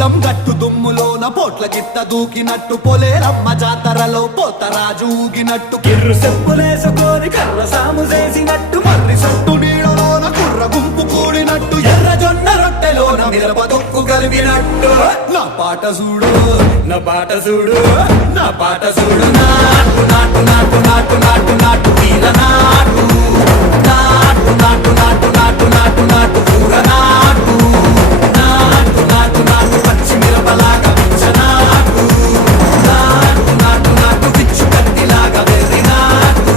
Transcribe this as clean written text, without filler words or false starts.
పొలం గట్టు దుమ్ములోన పోట్ల గిత్త దూకినట్టు పొలేరమ్మ జాతరలో పోతరాజు ఊగినట్టు కిర్రు చెప్పులేసుకొని కర్ర సాము చేసినట్టు మర్రి సొట్టు నీడలోన కుర్ర గుంపు కూడినట్టు ఎర్ర జొన్న రొట్టెలోన మిరప దొక్కు కలిపినట్టు నా పాట చూడు నా పాట చూడు నా పాట చూడు నాటు నాటు నాటు నాటు నాటు నాటు వీర నాటు నాటు నాటు నాటు నాటు నాటు నాటు కూర నాటు నాటు నాటు నాటు పచ్చి మిరపలాగా పిచ్చ నాటు నాటు నాటు నాటు పిచ్చు కత్తిలాగా వెర్రి నాటు